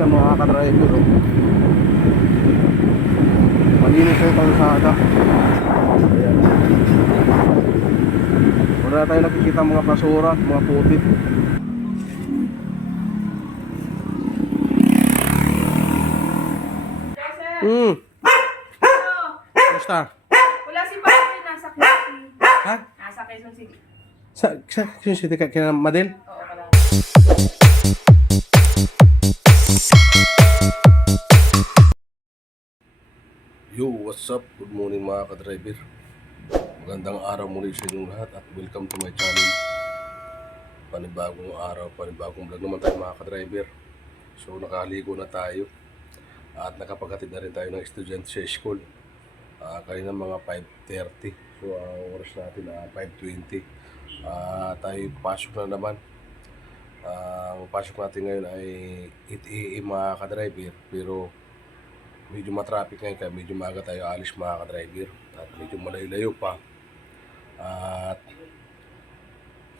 na mga ka-driver. Oh. Malinis na yung kalsada. Ayan. Wala tayo nakikita mga basura, mga puti. Basta? Wala si Papi, nasa Quezon City. Ha? Nasa Quezon City. Sa Quezon City kaya Madel? Oo, wala. Yo, what's up? Good morning mga ka-driver. Magandang araw muli sa inyong lahat at welcome to my channel. Panibagong araw, panibagong vlog naman tayo mga ka-driver. So nakaligo na tayo at nakapaghatid na rin tayo ng estudyante sa school. Kanina mga 5:30. So ang oras natin 5:20. Tayo pasok na naman. Ang pasok natin ngayon ay 8 AM mga ka-driver, pero medyo matraffic ngayon kaya medyo maaga tayo alis mga ka-driver at medyo malayo-layo pa. At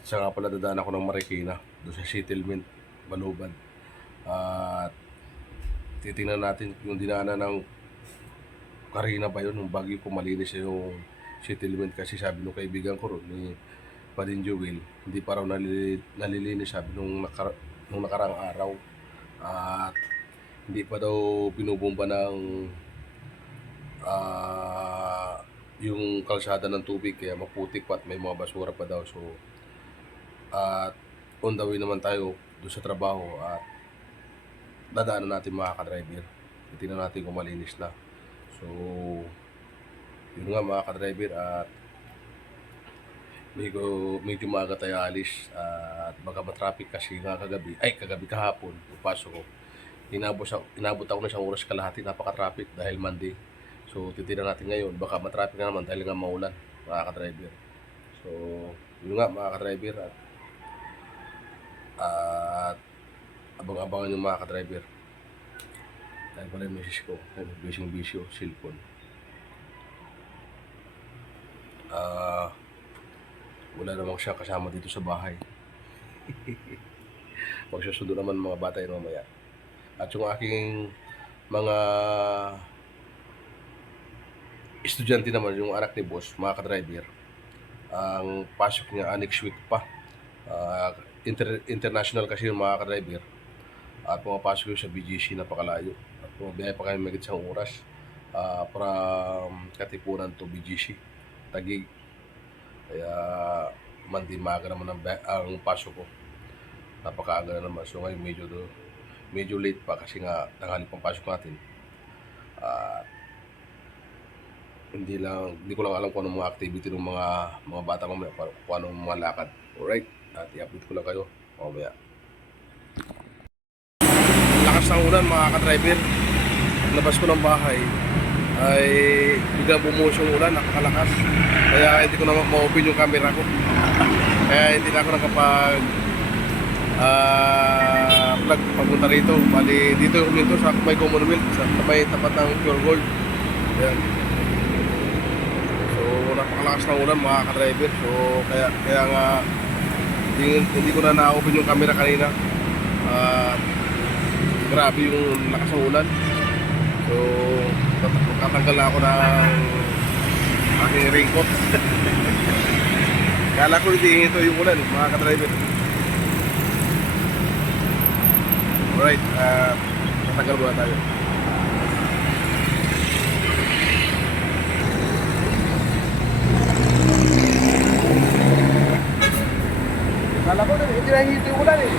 siya nga pala dadaan ako ng Marikina doon sa settlement Baluban. At titingnan natin yung dinaanan ng Karina ba yun, yung Baguio kung malinis yung settlement, kasi sabi nung kaibigan ko ron ni Padin Joel, hindi pa raw nalilinis sabi nung nakarang araw. At hindi pa daw binubomba ng yung kalsada ng tubig kaya maputik pa at may mga basura pa daw. So at on the way naman tayo doon sa trabaho at dadaanan natin mga ka-driver. Tingnan natin kung malinis na. So yun nga mga ka-driver, at medyo maaga tayo alis at baka matraffic kasi nga kagabi kahapon pagpasok ko inabot ako ng isang oras kalahati, napaka-traffic dahil Monday. So titignan natin ngayon, baka matraffic na naman dahil nga maulan mga ka-driver. So yun nga mga ka-driver, at abang-abangan yung mga ka-driver dahil pala yung message ko, busy cellphone. Wala namang siya kasama dito sa bahay. Magsusundo naman mga bata yun mamaya. At yung aking mga estudyante naman, yung anak ni boss, mga ka-driver, ang pasok niya next week pa. International kasi yung mga ka-driver. At pumapasok yun sa BGC, napakalayo. At pumabiyay pa kami magit isang oras from Katipunan to BGC, Taguig. Kaya Monday maaga naman ang pasok ko. Napakaaga na naman. So ngayon medyo late pa kasi nga tanghali pang pasok natin. Hindi ko lang alam kung anong mga activity ng mga bata mamaya, kung anong mga lakad. Alright, at i-update ko lang kayo mamaya. Lakas ng ulan mga ka-driver. Labas ko ng bahay ay biglang bumuhos yung ulan, nakakalakas. Kaya hindi ko na ma-open yung camera ko. Kaya hindi na ako nakapag vlog papunta rito. Bali dito yung huminto sa may Commonwealth, sa tapat ng Pure Gold. Ayan. So napakalakas ng ulan mga ka-driver. So kaya nga hindi ko na na-open yung camera kanina. Grabe yung lakas ng ulan. So tatanggal na ako ng aking raincoat. Kala ko hindi ito yung ulan mga ka-driver. Alright, tatanggal muna tayo. Kala ko hindi na hito yung ulan eh.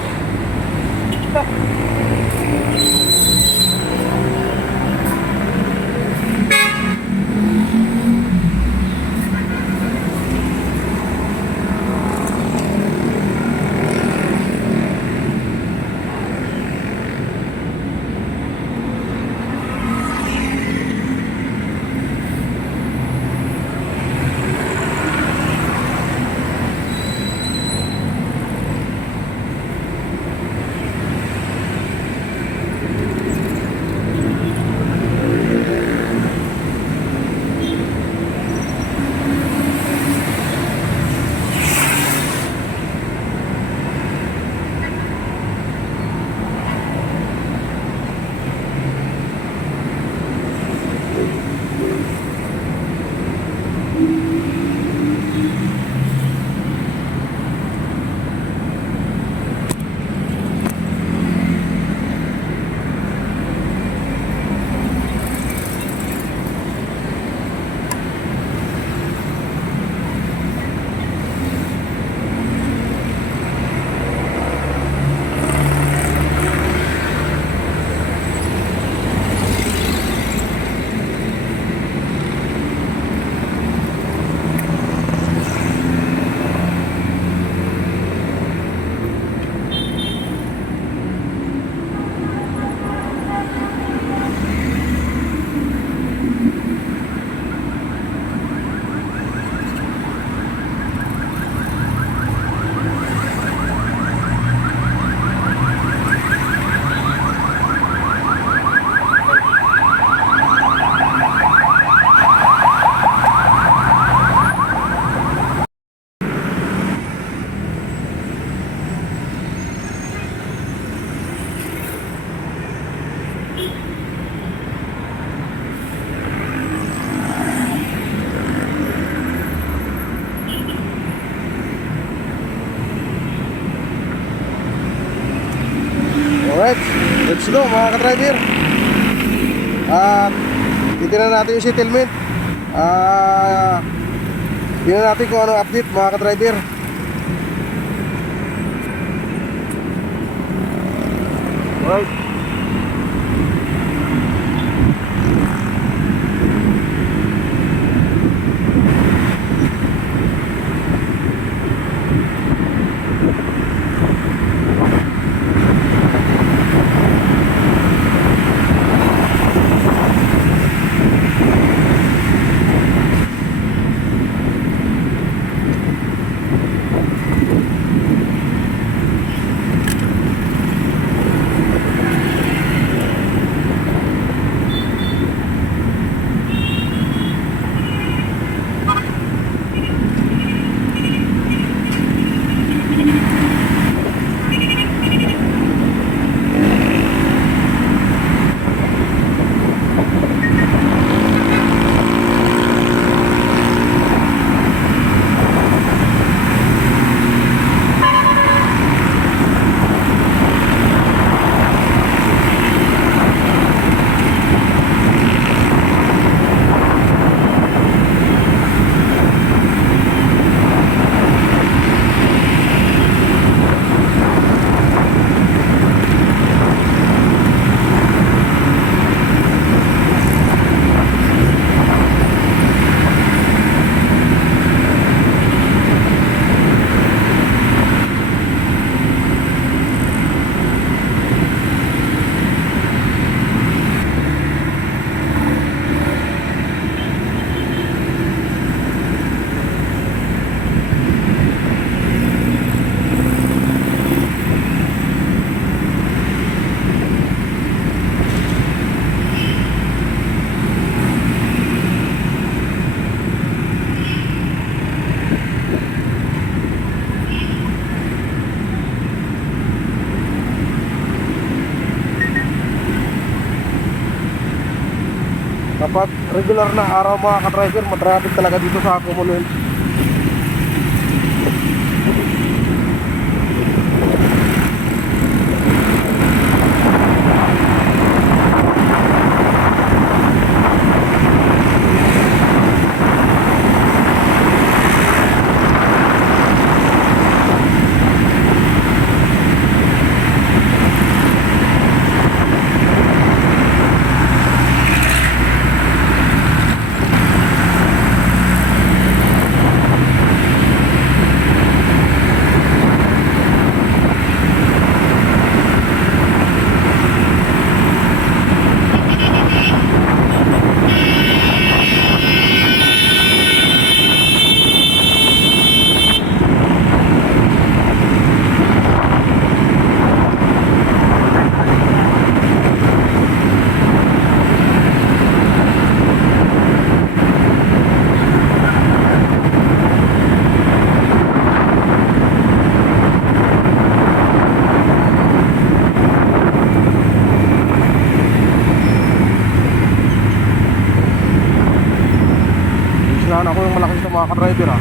Alright, let's go mga ka-driver. At titignan natin yung settlement. Tingnan natin kung anong update mga ka-driver. Alright. Kapag regular na araw mga ka-driver, matraffic talaga dito sa Commonwealth. Sinahan ako yung malaki sa mga ka-driver ha.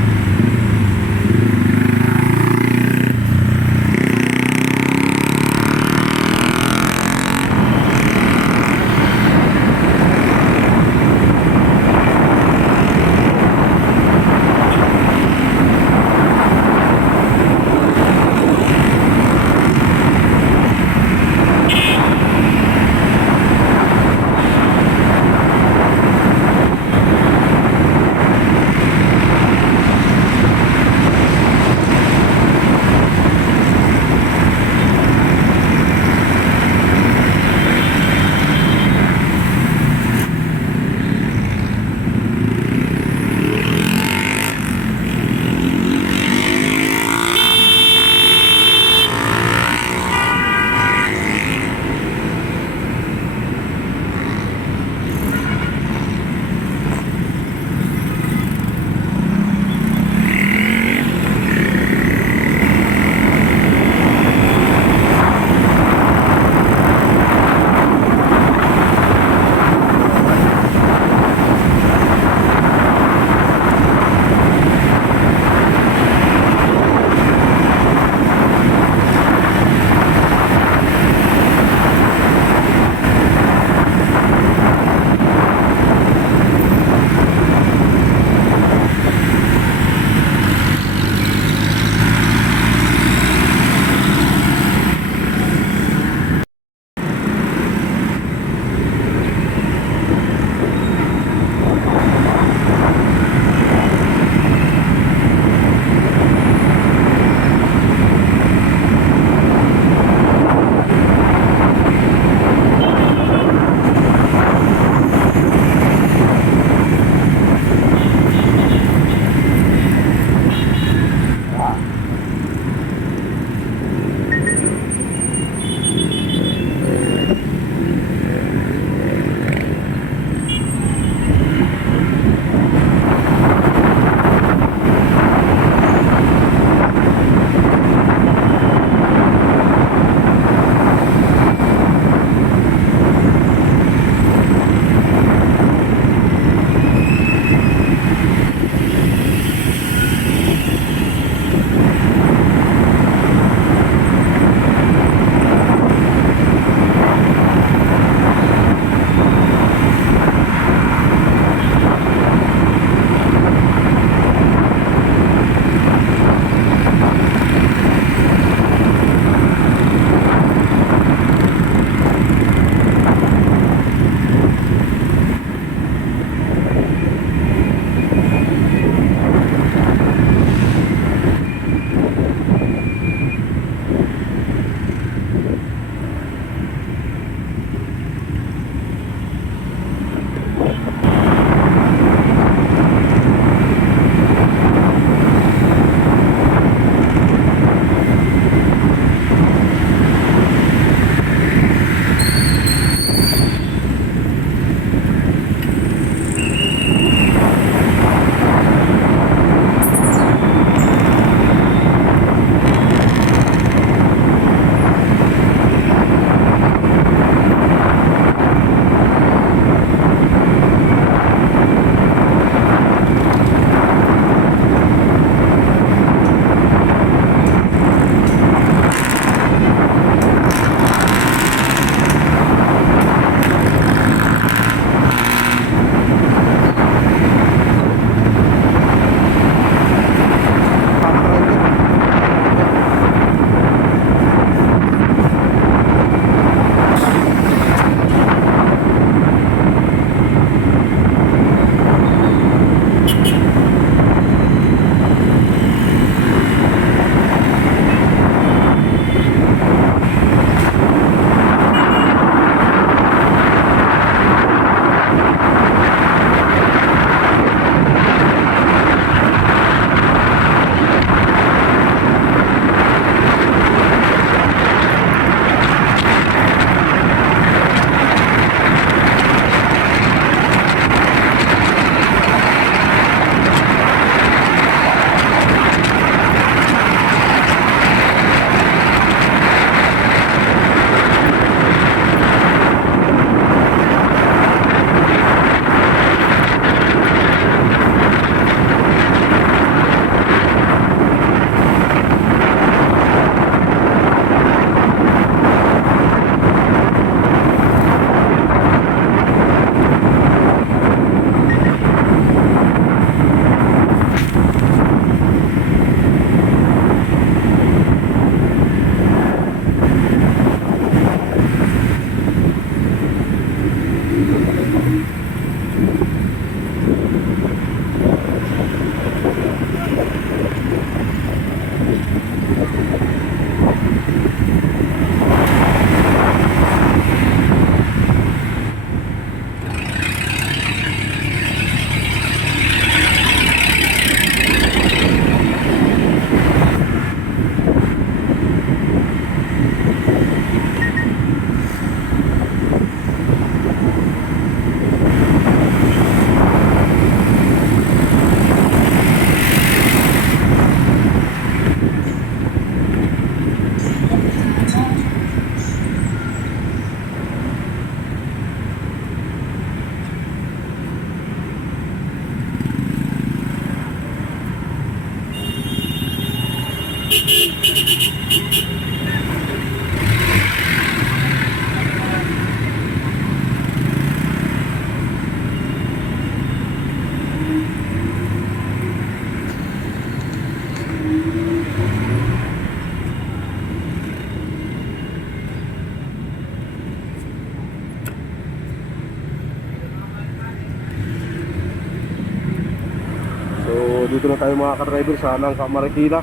dito na tayo mga ka-driver sa Nangka Marikina,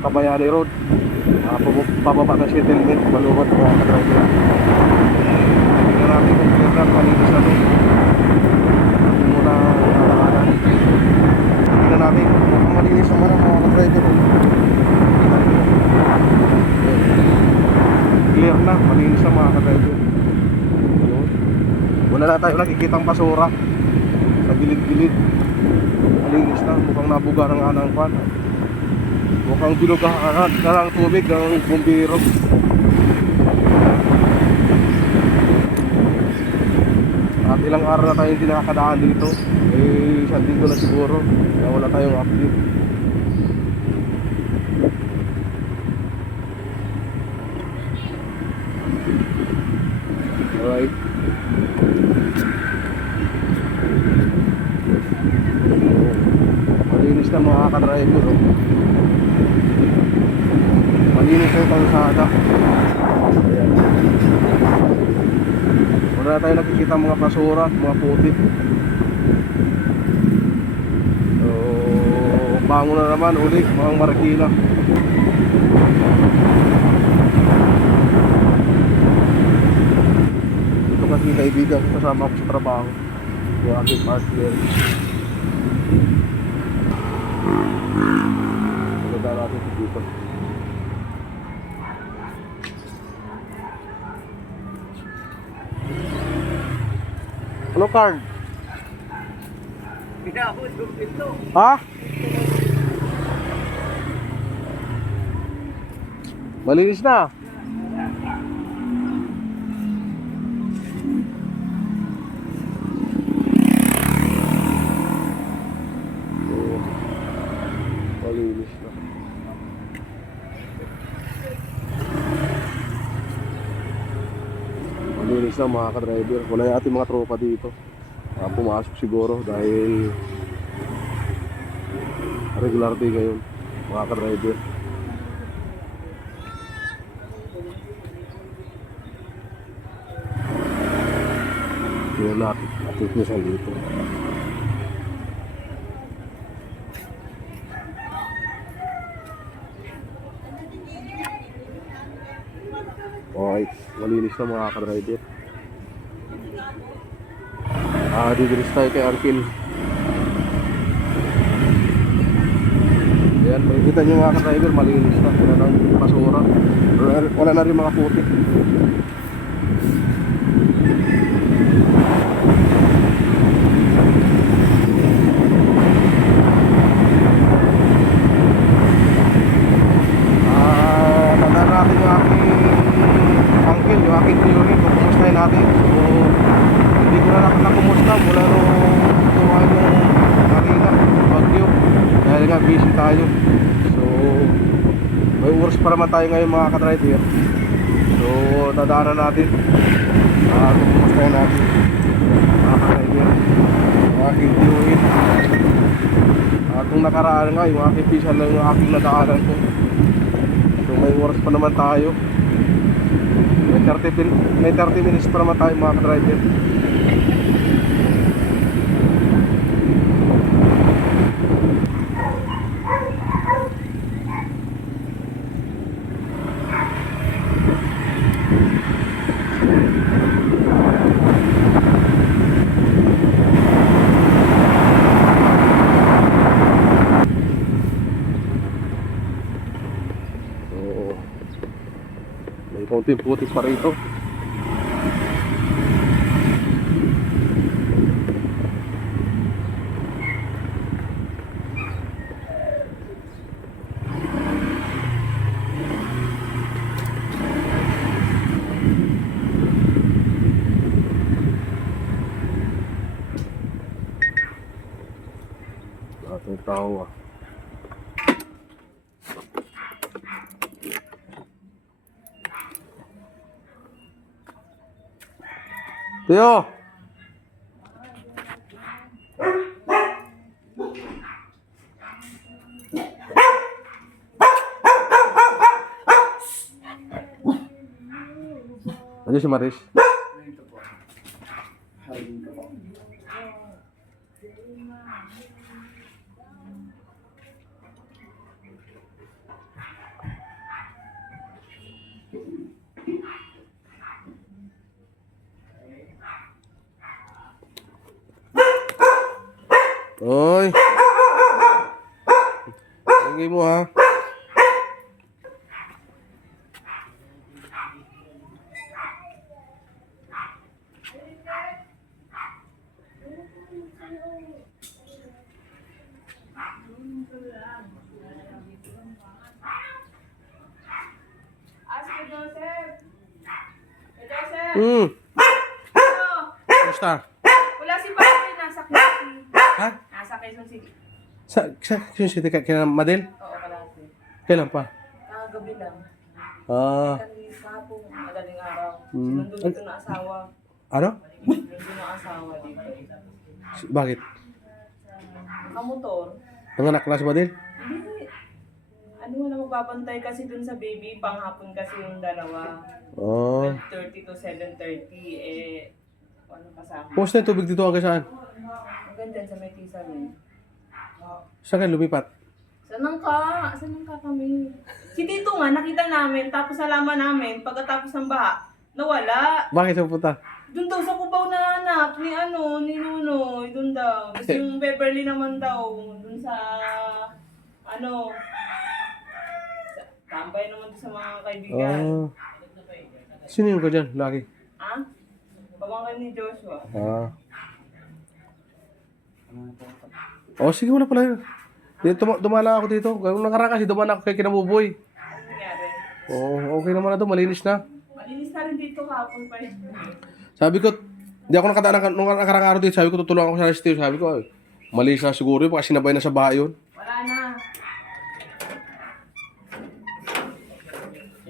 Kabayani Road. Pababa na settlement, Balugot mga ka-driver. Tingnan natin kung clear na, malinis na ito. Natin muna alakanan. Tingnan natin kung malinis naman ang mga ka-driver. Clear na, malinis na mga ka-driver. Wala na tayo nakikitang basura sa gilid-gilid. Malinis na, mukhang nabuga ng anang pan. Mukhang binugahan na ng tubig ng bumbiro. At ilang araw na tayo hindi nakakadaan dito. Isang dito na siguro na wala tayong update. Alright. Malinis na mga ka-driver. Malinis na yung kalsada. Ayan. Wala na tayo nakikita mga basura, mga putik. So, bango na naman ulit mga Marikina. Ito kasi kaibigan ko, kasama ko sa trabaho. Yung aking partner. Maganda natin dito. Ano card? Ha? Malinis na. Malinis na. Malinis na mga ka-driver. Wala yung ating mga tropa dito. Pumasok siguro dahil regular day ngayon mga ka-driver. Yun natin. Atit nyo sa dito. Okay, malinis na mga ka-driver. Didiris tayo kay Arkil. Ayan, makikita nyo mga ka-driver, malinis na. Wala nang basura. Wala na rin mga putik. Tandaan natin yung aking uncle, yung aking unit. Kumustahin natin. So, hindi ko na nakakumusta mula nung tumahan yung Marina, Bagyo. Dahil nga busy tayo. So, may oras pa naman tayo ngayon mga ka-driver. So, dadaanan natin. Kumustahin natin mga ka-driver. Yung aking unit. At kung nakaraan nga, yung aking pisan lang yung aking nadaanan ko. So, may oras pa naman tayo. May 30 minutes pa naman tayo mga ka-driver. Konting putik pa rito. Ating tao ah. Teo! Ano si Maris? lagay mo ha. Ask kay Joseph. Kay Joseph. Hmm. Ano? Basta. Wala si Papi. Nasa Quezon City. Ha? Nasa Quezon City. Sa Quezon City kaya Madel? Oo, kalahati. Kailan pa? Gabi lang. Ah. Kanina kahapon, madaling araw. Hmm. Nandun dito na asawa. Ano? Nandun na asawa dito. Bakit? Nakamotor. Nanganak na si Madel? Hindi. Ano wala magbabantay kasi dun sa baby, panghapon kasi yung dalawa. Oh. 12:30 to 7:30, eh, ano kasama. Kumusta yung tubig dito hanggang saan? Hanggang dyan sa may kisame. Saan kayo lumipat? Sanang ka? Sanang ka kami? Si Tito nga, nakita namin, tapos nalaman namin, pagkatapos ng baha, nawala. Bakit siya pupunta? Doon daw sa Cubao na hanap, ni Nunoy, doon daw. Tapos yung Beverly naman daw, doon sa, tambay naman doon sa mga kaibigan. Ah. Sino yun ka dyan? Lagi? Ha? Pamangkin ni Joshua. Ah. Oh, sige, wala pala yun. Dumala ako dito. Gano'n nakaraan kasi dumala ako kay Kinabuboy. Ano nangyari? Oh, okay naman na to. Malinis na. Malinis na rin dito hapon pa rin. Sabi ko, hindi ako nakadaan nung nakarang araw dito. Sabi ko, tutulungan ko sa Steve. Sabi ko, ay, malinis na siguro yun. Baka sinabay na sa bahay yun. Wala na.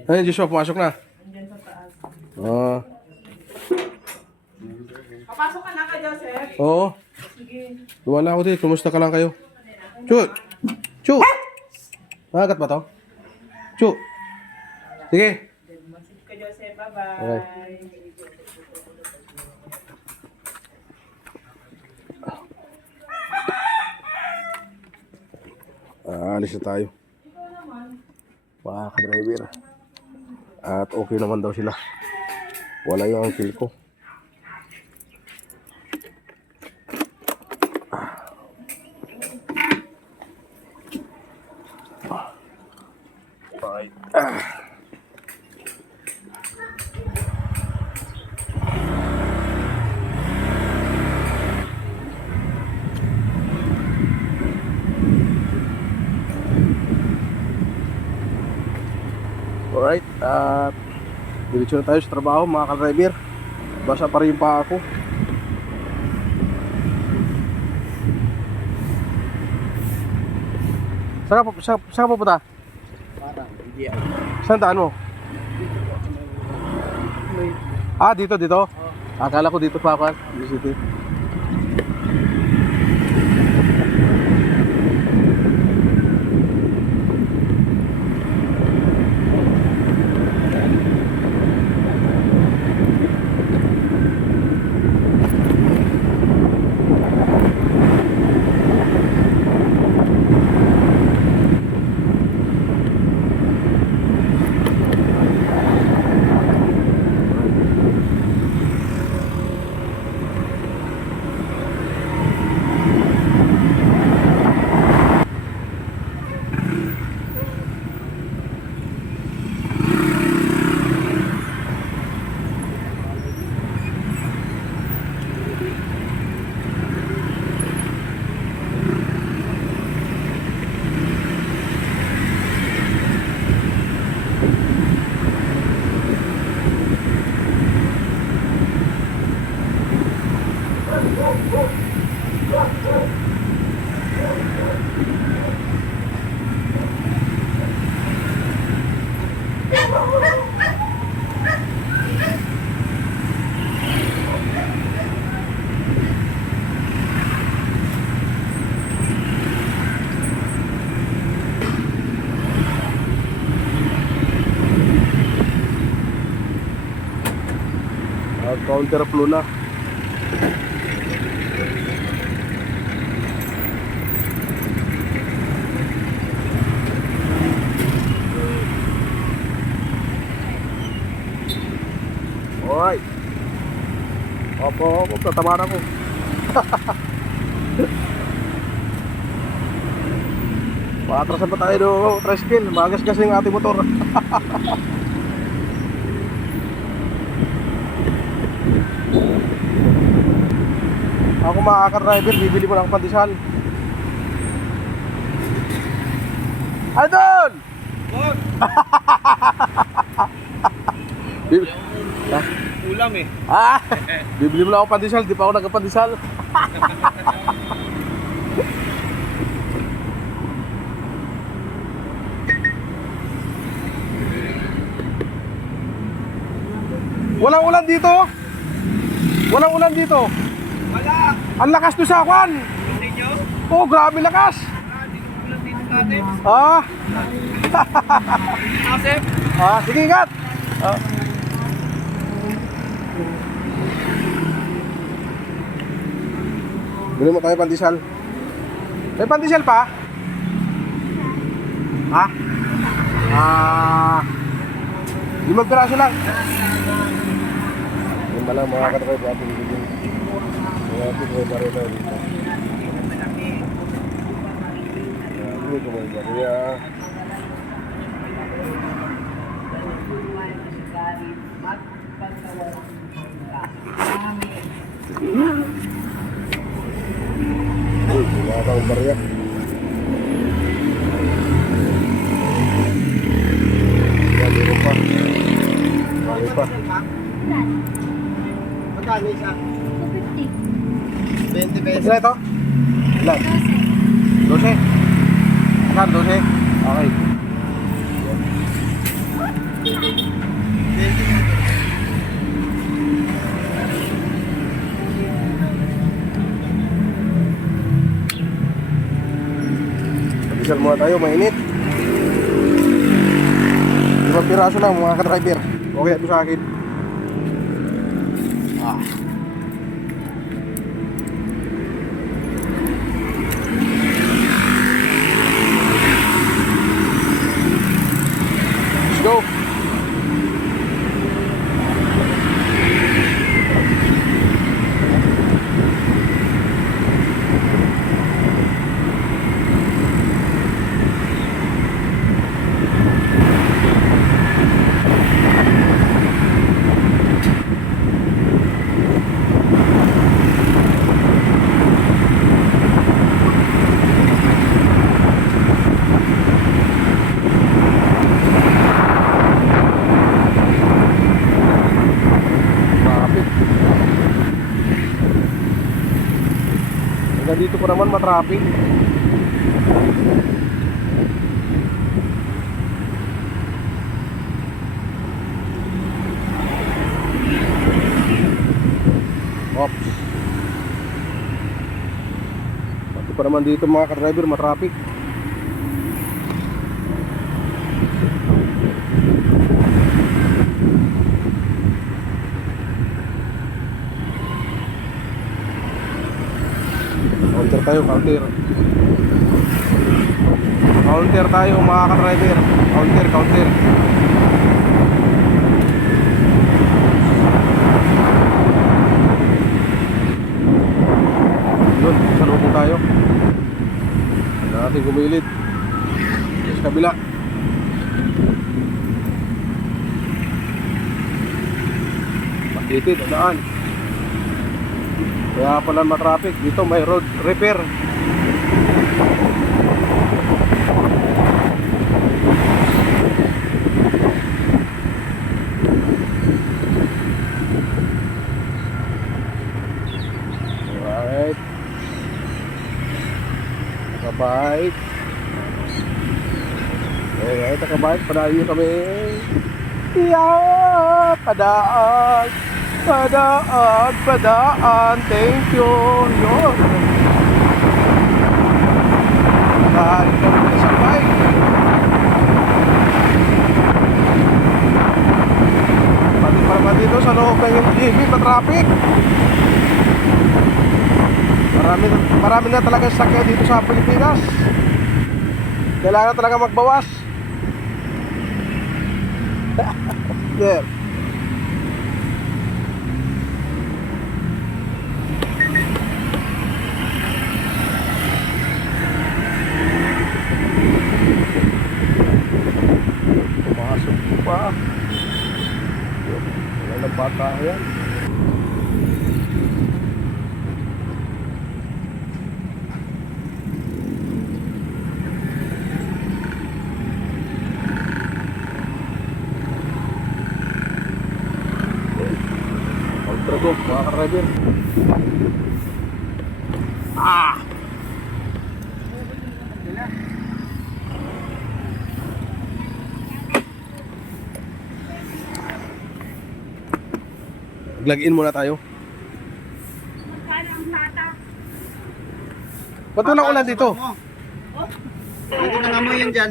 Ayun, Joshua, pumasok na. Andyan sa taas. Ah. Papasok ka na ka, Joseph. Oo. Sige. Dumala ako dito. Kumusta ka lang kayo? Chu! Chu! Nakagat ba to? Chu! Sige. Masip ka, Joseph. Bye-bye. Alright. Alis na tayo. Ikaw naman. Mga ka-driver. At okay naman daw sila. Wala yung uncle ko. Right. Alright, at diretso na tayo sa trabaho mga ka-driver. Basa pa rin pa ako. Saan ka pupunta? Parang hindi ako. Saan daan mo? Ah, dito. Akala ko dito pa ako. City. Counter flow na. Alright. Opo, tatamaan ako. Maatrasan pa tayo no, tricycle. Magas-gas yung ating motor. Ako makaka-driver, bibili mo lang pandesal. Idol! Bibili. Ha? Ulam eh. Ah! Bibili mo lang ako pandesal, di pa ako nagpapandesal. Walang ulan dito. Walang ulan dito. Wala. Ang lakas to sa kwan. Hindi nyo? Oh, grabe lakas. Dito ulam dito natin. Ah. Asep. Ah, sige ingat. Ah. Bili mo tayo pandesal. May pandesal pa? Ha? Ah. 5 piraso lang. Yung malang mga katrabaho ating bibili. Mga ating bari tayo dito. Ini kembali bari ya. Mga taong bari ya. Yan, meron pa. Marami pa. Magkano isa? 20 pesos. Sila ito? Ilan? 12? Saan? 12? Okay. 20 Pag-isal muna tayo, mainit. 5 piraso lang mga ka-driver. Okay ito sa akin. Ah. Let's go. Traffic. Hanggang dito pa naman matraffic. Ops. Pati pa naman dito mga ka-driver matraffic. Counter tayo, counter. Counter tayo mga ka-driver. Counter, counter. Yun, salubong tayo. Hindi natin gumilid. Sa kabila. Makitid, daan. Kaya pala matraffic. Dito may road repair. Alright. Nakabike. Alright, nakabike. Padaan nyo kami. Yeah, padaan. Padaan, padaan. Thank you. Yun. Kahit kami sa bike. Pati pa naman dito sa loob ng MTV, pa-traffic. Marami na talaga sakya dito sa Pilipinas. Kailangan talaga magbawas. There. ng bata yan. Pagtrago, mga ka-driver. Mag-log-in muna tayo. Ba't walang ulan dito? Pwede nang amoy yan dyan.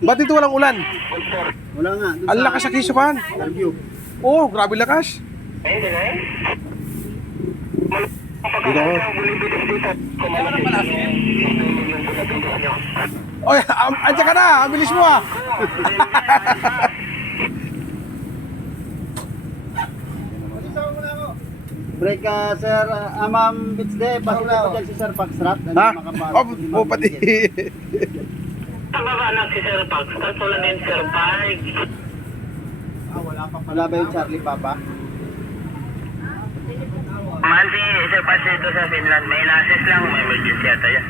Ba't dito walang ulan? Wala nga. Dun Ang lakas sa Kisupan. interview. Oo, grabe lakas. Dito ako. Oy, andyan ka na. Ang bilis mo ah. Break ka, sir. Ma'am Beach Day. Pasok na pa dyan si Sir Foxtrot. Ha? Oh, pati. Baba na si Sir Pax, tapos wala na yung Sir Pag. Wala pa pala ba yung Charlie Papa? Mahal si Sir Pax dito sa Finland, may inassist lang, may emergency yata yan.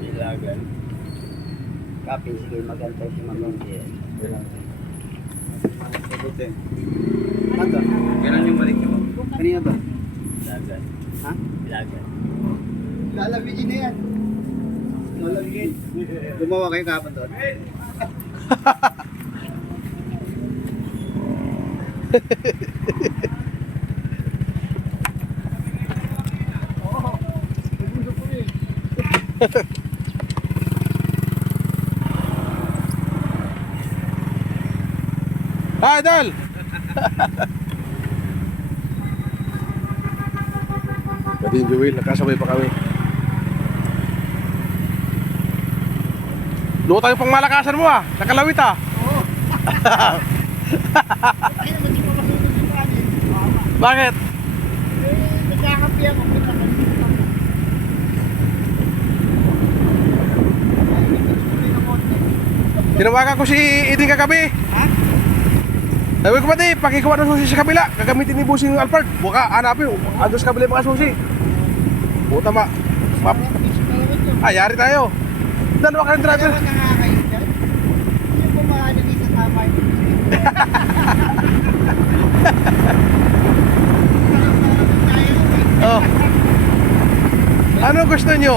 Bilagan. Kapin, sige, magantay si Ma'am Beach. Sagutin. Ano? Ganun yung balik niyo. Kanina ba? Bilagan. Ha? Bilagan. Lalabigin na yan. Lalabigin. Gumawa kayo kapon doon. Ha, Idol! Pati yung Joel, nakasabay pa kami. Luto tayo pang malakasan mo ah, nakalawit ah. Bakit? Nagkakampi ako. Tinawagan ko si Eding kagabi. Ha? Sabi ko pati, pakikuha ng susi sa kabila. Gagamitin ni Busing yung Alphard. Buka, hanapin. Ando sa kabila yung mga susi. Puta ma. Ay, yari tayo. Dalawa ka ng driver. Kaya nakakain dyan. Yung bumahalagi sa tama yung Oh. Ano gusto nyo?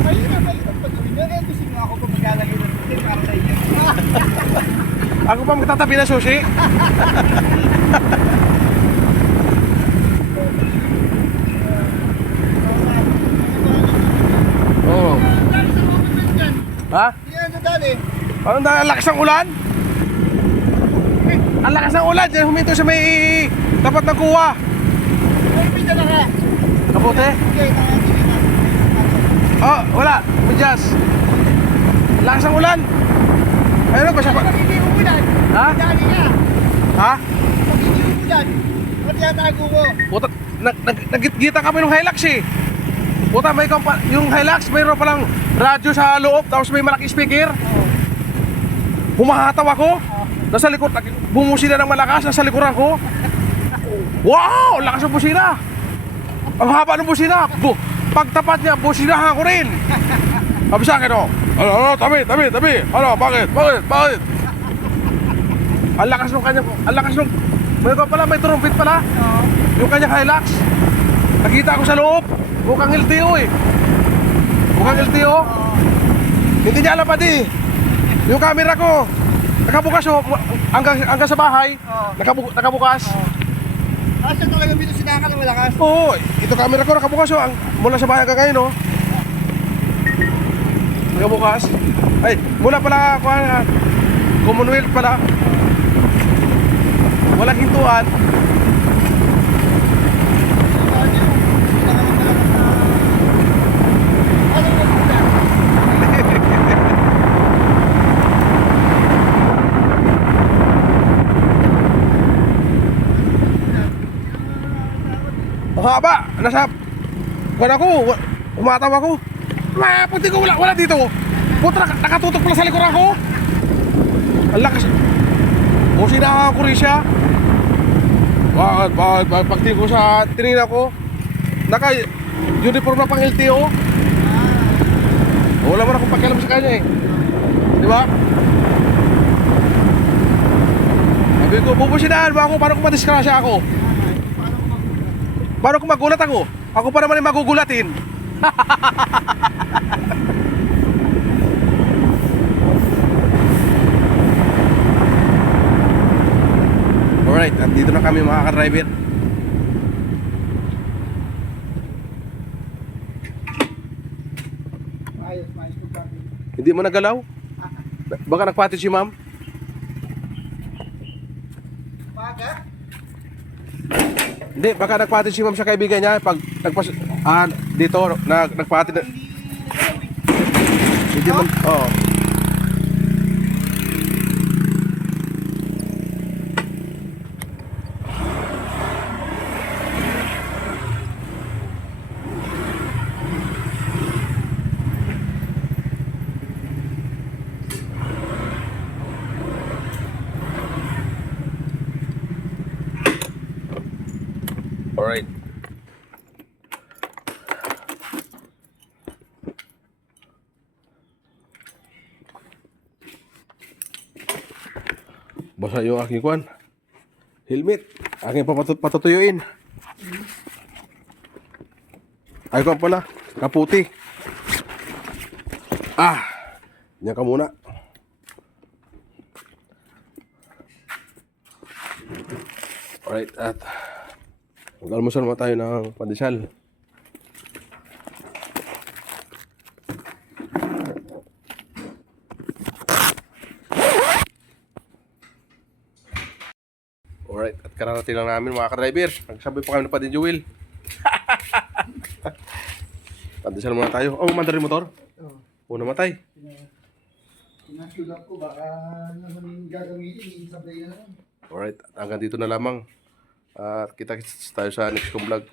mahirap pa gawin yun. Eh, gusto nga ako kung maglalagay ng susi para sa inyo. Ako pa magtatabi ng susi. Oo. Ha? Yan na dali. Ano na, ang lakas ng ulan? Ang lakas ng ulan, dyan huminto sa may tapat ng kuwa. May pita na ka. Kapote? Okay, nakakilin na. Oh, wala. Medyas. Lakas ng ulan. Ayun ba siya pa? Pag hindi umulan, Ha? dali nga. Ha? Pag hindi umulan, ba't yatago mo? Puta, naggita kami ng Hilux eh. Puta, may yung Hilux, mayroon palang radyo sa loob, tapos may malaking speaker. Humahataw ako. Nasa likod, bumusina ng malakas, nasa likuran ko. Wow! Lakas ng busina. Ang haba ng busina. Pagtapat niya, businahan ko rin. Sabi sa akin, oh. Ano, tabi. Ano, bakit? Ang lakas nung, may trumpet pala. Yung kanyang Hilux. Nakita ko sa loob. Mukhang LTO eh. Hindi niya alam pati. Yung camera ko, nakabukas oh, hanggang sa bahay. Nakabukas. Asa talaga dito sinakal ng malakas? Oo, ito camera ko nakabukas oh, mula sa bahay hanggang ngayon oh. Nakabukas. Ay, mula pala Commonwealth pala. Walang hintuan. Haba, nasa wala ko, umatawa ko. Puti ko wala dito. Putra, nakatutok pala sa likuran ko. Ang lakas. O sinahan ko rin siya. Pagtingin ko sa tinignan ko, naka-uniform na pang LTO. Wala mo na akong pakialam sa kanya eh. Di ba? Sabi ko, bubusinahan mo ako, paano kung madiskrasya ako? Paano kung magulat ako? Ako pa naman yung magugulatin. Alright, at dito na kami mga ka-driver. Ayos ko kami. Hindi mo nagalaw? Baka nagpatid si ma'am? Maga? Hindi, baka nagpatid si ma'am sa kaibigan niya pag dito nagpatid na. Hindi man, oo. Alright. Basa yung aking kwan. Helmet. Aking patutuyuin. Ay kwan pala. Kaputi. Diyan ka muna. Alright, at mag-almusal mo tayo ng pandesal. Alright, at kararating lang namin mga ka-driver. Nagsabi pa kami ng Padin Jewel. Pandesal muna tayo. Oh, mandar yung motor. Oo, namatay. Pinatulak ko, baka naman gagawin, isablay na lang. Alright, hanggang dito na lamang. At kita tayo sa next kong vlog.